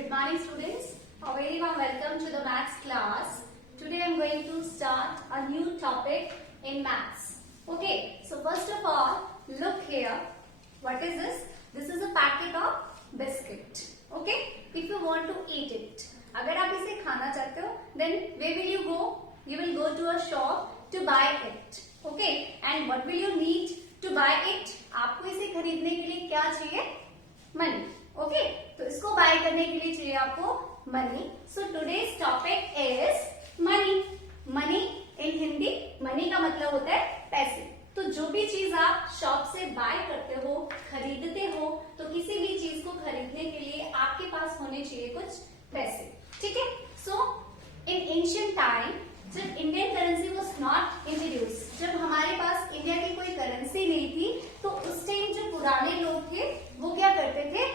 Good morning students. A very warm welcome to the maths class. Today I am going to start a new topic in maths. Okay, so first of all, look here. What is this? This is a packet of biscuit. Okay, if you want to eat it. अगर आप इसे खाना चाहते हो, then where will you go? You will go to a shop to buy it. Okay, and what will you need to buy it? आपको इसे खरीदने के लिए क्या चाहिए? Money. ओके तो इसको बाय करने के लिए चाहिए आपको money. So today's topic is money. Money in Hindi money का मतलब होता है पैसे. तो जो भी चीज आप शॉप से बाय करते हो, खरीदते हो, तो किसी भी चीज को खरीदने के लिए आपके पास होने चाहिए कुछ पैसे. ठीक है. सो इन एंशिएंट टाइम जब Indian currency was not introduce, जब हमारे पास इंडिया की कोई करेंसी नहीं थी, तो उस टाइम जो पुराने लोग थे वो क्या करते थे,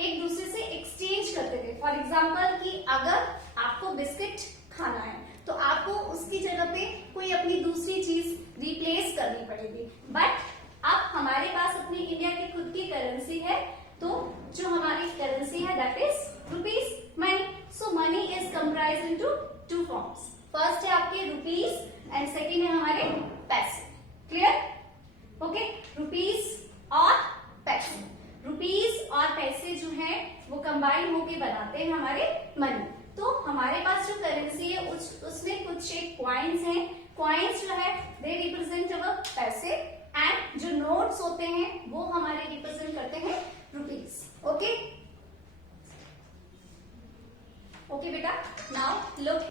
एक दूसरे से एक्सचेंज करते थे. फॉर एग्जाम्पल कि अगर आपको बिस्किट खाना है तो आपको उसकी जगह पे कोई अपनी दूसरी चीज रिप्लेस करनी पड़ेगी. बट अब हमारे पास अपनी इंडिया की खुद की करेंसी है, तो जो हमारी करेंसी है that is rupees, money. So money is comprise into two forms. First है आपके रुपीज एंड सेकेंड है हमारे पैसे. क्लियर? ओके, रुपीज और पैसे. रुपीज और पैसे जो है वो कंबाइन होके बनाते हैं हमारे मनी. तो हमारे पास जो करेंसी है उसमें कुछ एक क्वाइंस हैं. क्वाइंस जो है दे रिप्रेजेंट अवर पैसे एंड जो नोट्स होते हैं वो हमारे रिप्रेजेंट करते हैं रुपीज. ओके ओके बेटा, नाउ लुक.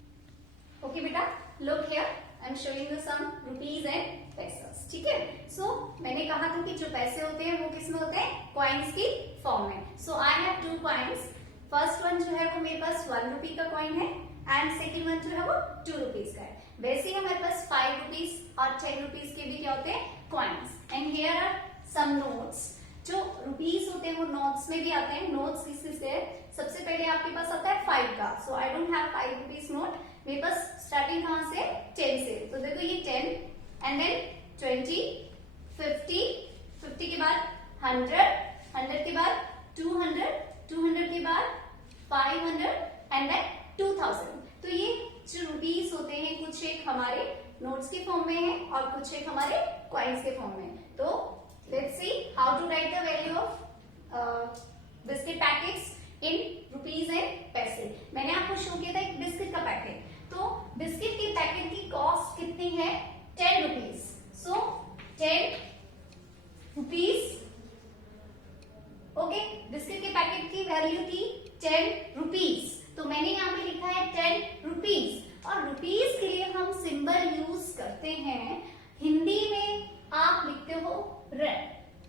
ओके बेटा, look here, I am showing you some rupees and paises. ठीक है. सो मैंने कहा था कि जो पैसे होते हैं वो किसमें होते हैं, कॉइन्स की फॉर्म में. So I have two coins. First one जो है वो मेरे पास 1 रुपी का कॉइन है एंड सेकेंड वन जो है वो 2 रुपीज का है. वैसे ही हमारे पास 5 रुपीज और 10 रुपीज के भी क्या होते हैं, coins. And here are some notes. जो रुपीज होते हैं वो नोट्स में भी आते हैं. नोट्स किससे है, सबसे पहले आपके पास आता है 5 का. So I don't have 5 rupees note. मेरे पास स्टार्टिंग कहां से, 10 से. तो देखो ये 10 एंड देन 20, 50, 50 के बाद 100, 100 के बाद 200, 200 के बाद 500 एंड देन 2000. तो ये जो रुपीस होते हैं कुछ एक हमारे नोट्स के फॉर्म में है और कुछ एक हमारे कॉइन्स के फॉर्म में. तो let's see how to write the value of biscuit packets in rupees and paise. मैंने आपको शो किया था एक बिस्किट का पैकेट. तो बिस्किट के पैकेट की कॉस्ट कितनी है, 10 रुपीज. सो 10 रुपीज. ओके, बिस्किट के पैकेट की वैल्यू थी 10 रुपीज. तो मैंने यहाँ पे लिखा है 10 रुपीज. और रुपीज के लिए हम सिंबल यूज करते हैं. हिंदी में आप लिखते हो रे.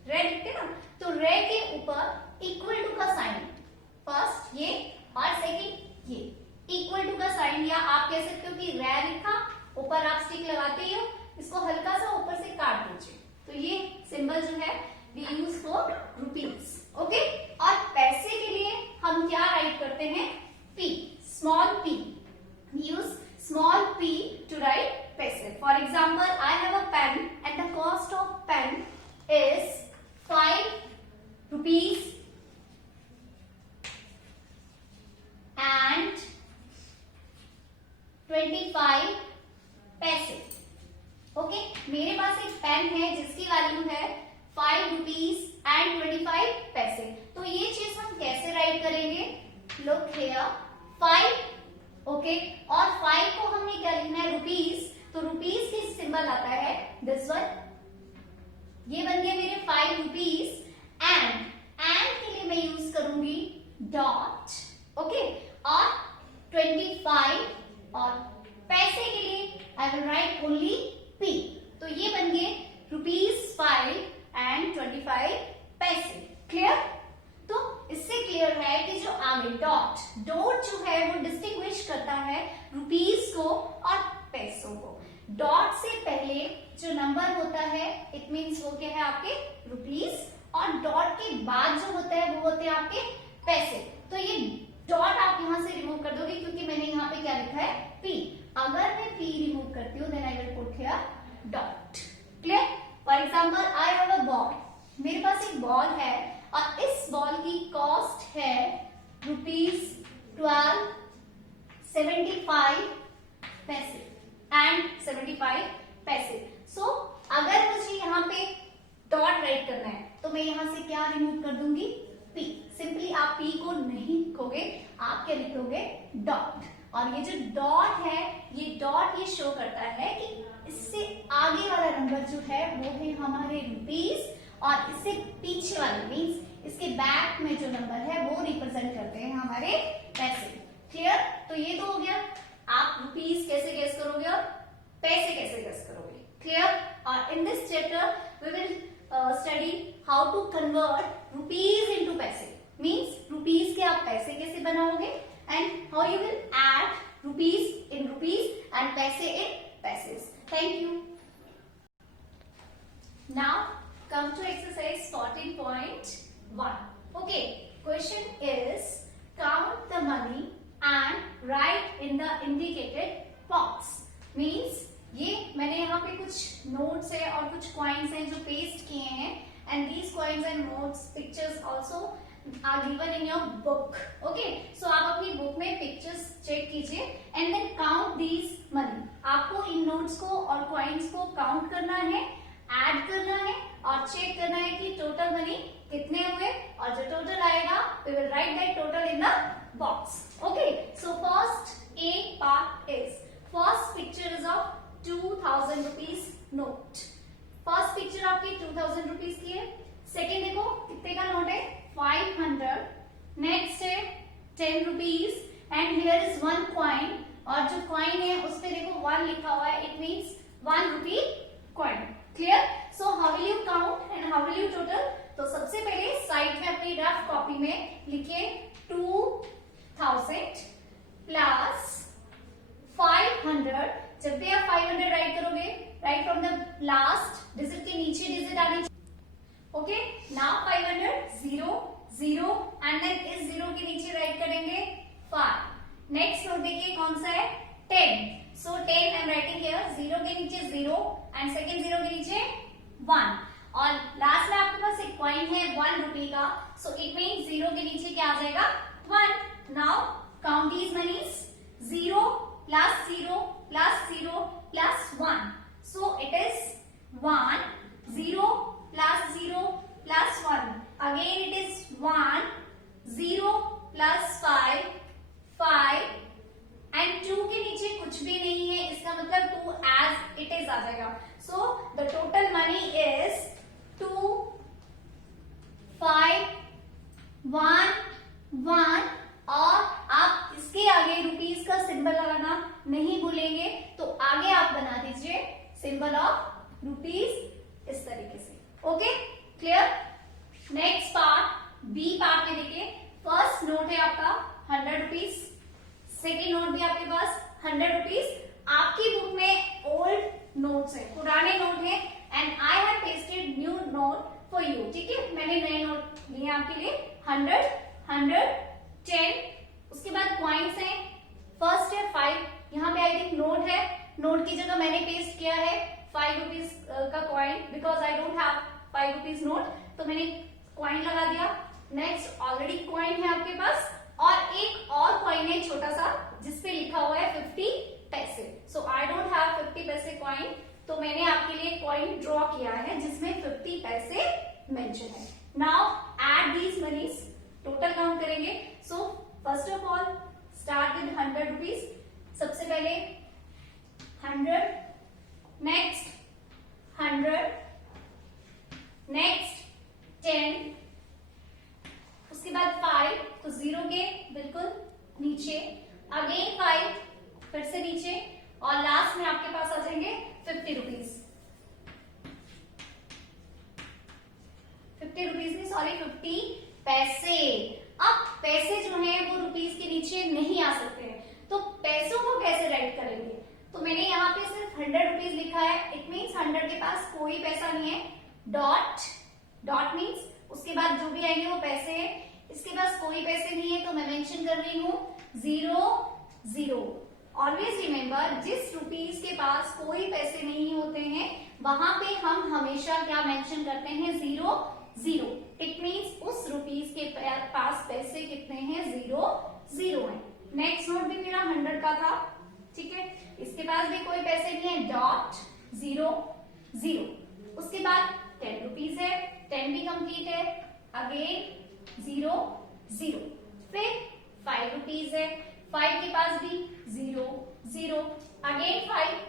रे लिखते ना, तो रे के ऊपर इक्वल टू का साइन. फर्स्ट ये और सेकेंड ये इक्वल टू का साइन, या आप कह सकते हो कि रे लिखा, ऊपर आप स्टिक लगाते ही हो, इसको हल्का सा ऊपर से काट दीजिए. तो ये सिंबल जो है we use for rupees. Okay, और पैसे के लिए हम क्या राइट करते हैं, P, small P. Use small P to write paise. For example I have a pen and the cost of pen is 5 rupees and 25 पैसे. ओके, मेरे पास एक पेन है जिसकी वैल्यू है 5 रुपीज एंड 25 पैसे. तो ये चीज हम कैसे राइट करेंगे, लुक हियर 5. ओके, और 5 को हमने क्या लिखना है, रुपीज. तो रुपीज की सिंबल आता है दिस वन. ये बन गया मेरे 5 रुपीज एंड के लिए मैं यूज करूंगी डॉट. ओके, और 25 और पैसे के लिए I will write only P. तो ये बन गए रुपीज 5 एंड 25 पैसे. क्लियर? तो इससे क्लियर है कि जो आगे डॉट जो है वो डिस्टिंग्विश करता है रुपीज को और पैसों को. डॉट से पहले जो नंबर होता है इट मीन्स वो क्या है आपके रुपीज, और डॉट के बाद जो होता है वो होते हैं आपके पैसे. तो ये डॉट आप यहां से रिमूव कर दोगे क्योंकि मैंने यहाँ पे क्या लिखा है, पी. अगर मैं पी रिमूव करती हूँ then I will put here dot. Clear? For example I have a ball. मेरे पास एक बॉल है और इस बॉल की कॉस्ट है ₹12.75 एंड 75 पैसे। सो अगर मुझे यहाँ पे डॉट राइट करना है तो मैं यहाँ से क्या रिमूव कर दूंगी, पी। सिंपली आप पी को नहीं लिखोगे, आप क्या लिखोगे, डॉट। और ये जो डॉट है, ये डॉट ये शो करता है कि इससे आगे वाला नंबर जो है वो है हमारे रुपीस, और इससे पीछे वाले मीन्स इसके बैक में जो नंबर है वो रिप्रेजेंट करते हैं हमारे पैसे। क्लियर? तो ये तो हो गया। आप रुपीस कैसे गेस करोगे और पैसे कैसे गेस करोगे। क्लियर? और in this chapter we will study how to convert rupees into paise. Means rupees के आप पैसे कैसे बनाओगे, and how you will add rupees in rupees and paise in paises. Thank you. Now come to exercise 14.1. Okay, question is count the money and write in the indicated box. Means ये मैंने यहाँ पे कुछ नोट्स है और कुछ कॉइन्स हैं जो पेस्ट किए हैं, and these coins and notes pictures also are given in your book. Okay, so आप अपनी बुक में पिक्चर्स चेक कीजिए and then count these money. आपको इन नोट्स को और कॉइन्स को काउंट करना है, ऐड करना है और चेक करना है कि टोटल मनी कितने हुए, और जो टोटल आएगा we will write that total in the box. Okay, so first A part is, first picture is of 2000 rupees note. First picture आपकी 2000 रुपीज की है। सेकेंड देखो कितने का नोट है, 500। नेक्स्ट है 10 rupees and here is 1 coin, और जो कॉइन है उस पे देखो 1 लिखा हुआ है, it means 1 rupee coin. Clear? So how will you count and how will you total? तो सबसे पहले साइड में अपनी रफ कॉपी में लिखिए 2000 प्लस 500। जब भी आप 500 राइट करोगे, right from the last digit के नीचे डिजिट आनी चाहिए। ओके, नाउ 500 0 0 एंड देन इस 0 के नीचे राइट करेंगे 5। नेक्स्ट नोट देखिए कौन सा है, 10। सो 10 आई एम राइटिंग हियर, 0 के नीचे 0 एंड सेकेंड 0 के नीचे 1, और लास्ट में आपके पास एक कॉइन है 1 रुपी का, सो इट मीन्स 0 के नीचे क्या आ जाएगा, 1। Now count these moneys, 0 plus 0 plus 0 plus 1. So it is 1, 0 plus 0 plus 1. Again it is 1, 0 plus 5, 5 and 2 के नीचे कुछ भी नहीं है, इसका मतलब 2 as it is आ जाएगा। So the total money is 2, 5, 1, 1 और आप इसके आगे रुपीस का सिंबल लगाना नहीं भूलेंगे, तो आगे आप बना दीजिए सिंबल ऑफ रुपीस इस तरीके से। Okay, clear? Next part, B part में देखिए, फर्स्ट नोट है आपका 100 रुपीज, सेकेंड नोट भी आपके पास 100 रुपीज। आपकी बुक में ओल्ड नोट्स है, पुराने नोट है, and I have pasted new note for you. ठीक है, मैंने नए नोट लिए आपके लिए, 100, 100, 10। उसके बाद कॉइन्स हैं, फर्स्ट है 5, यहाँ पे आई थिंक नोट है, नोट की जगह मैंने पेस्ट किया है 5 रुपीज का coin, because I don't have 5 rupees note, तो मैंने कॉइन लगा दिया। नेक्स्ट ऑलरेडी कॉइन है आपके पास, और एक और कॉइन है छोटा सा जिसपे लिखा हुआ है 50 पैसे। सो आई डोंट हैव 50 पैसे कॉइन, तो मैंने आपके लिए कॉइन ड्रॉ किया है जिसमें 50 पैसे मेंशन है। Now add these moneys, total count करेंगे। So first of all start with 100 rupees. सबसे पहले 100, नेक्स्ट 100, नेक्स्ट 10, उसके बाद 5, तो 0 के बिल्कुल नीचे, अगेन 5, फिर से नीचे, और लास्ट में आपके पास आ जाएंगे 50 रुपीज। 50 रुपीज नहीं, सॉरी 50 पैसे। अब पैसे जो है वो रुपीस के नीचे नहीं आ सकते हैं, तो पैसों को कैसे राइट करेंगे? तो मैंने यहाँ पे सिर्फ 100 रुपीज लिखा है, इट मीन्स 100 के पास कोई पैसा नहीं है। डॉट, डॉट मीन्स उसके बाद जो भी आएंगे वो पैसे है, इसके पास कोई पैसे नहीं है, तो मैं मेंशन कर रही हूँ 0, 0। ऑलवेज रिमेम्बर, जिस रुपीस के पास कोई पैसे नहीं होते हैं वहां पे हम हमेशा क्या मेंशन करते हैं, 0, जीरो। इट मीन्स उस रुपीज के पास पैसे कितने हैं, जीरो जीरो है। नेक्स्ट नोट भी मेरा 100 का था, ठीक है, इसके पास भी कोई पैसे नहीं है, डॉट जीरो जीरो। उसके बाद 10 रुपीज है, 10 भी कंप्लीट है, अगेन जीरो जीरो। फिर 5 रुपीज है, 5 के पास भी zero zero, again 5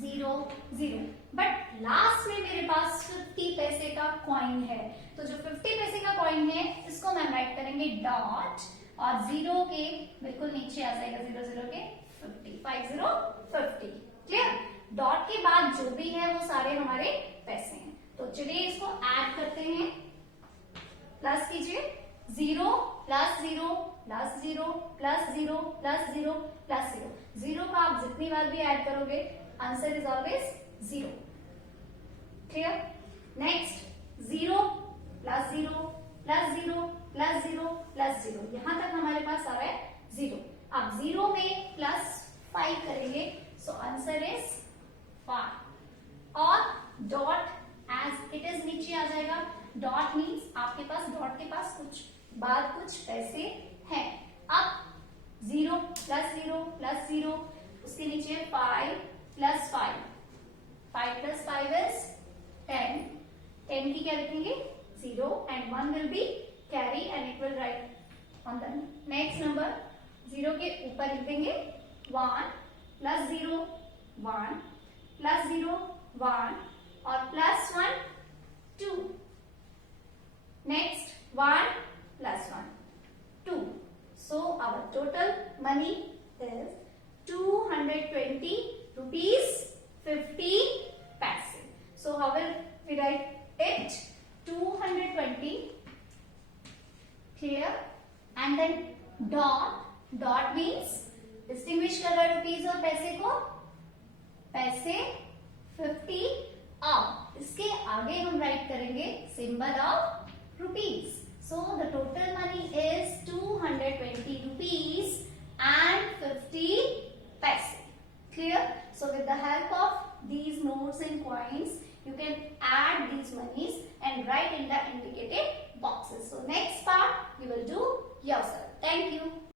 zero zero. But last में मेरे पास 50 पैसे का कॉइन है, तो जो 50 पैसे का कॉइन है इसको मैं राइट करेंगे डॉट, और जीरो के बिल्कुल नीचे आ जाएगा, जीरो जीरो के 50, 50 क्लियर। डॉट के बाद जो भी है वो सारे हमारे पैसे हैं। तो चलिए इसको ऐड करते हैं, प्लस कीजिए, zero plus zero plus zero plus zero plus zero plus zero. Zero का आप जितनी बार भी ऐड करोगे answer is always zero, clear. Next zero plus zero plus zero plus zero plus zero, यहां तक हमारे पास आ रहा है जीरो। अब जीरो में प्लस 5 करेंगे, सो आंसर इज 5, और डॉट एज इट इज नीचे आ जाएगा। डॉट मीन्स आपके पास डॉट के पास कुछ बाद कुछ पैसे हैं। अब जीरो प्लस जीरो, उसके नीचे 5 प्लस 5, 5 प्लस 5 इज 10, 10 की क्या लिखेंगे, zero, and 1 will be carry and it will write on the next number. Zero के ऊपर लिख देंगे 1 प्लस जीरो 1 प्लस जीरो 1 और plus 1 2, next 1 plus 1 2, so our total money is 220 rupees 50 paise. So how will we write it, 220, clear, and then dot means distinguish कर रहा है rupees और पैसे को, पैसे 50 और इसके आगे हम राइट करेंगे symbol of rupees. So the total money is 220 rupees and 50 paise. Clear? So with the help of these notes and coins, you can add these monies and write in the indicated boxes. So next part you will do yourself. Thank you.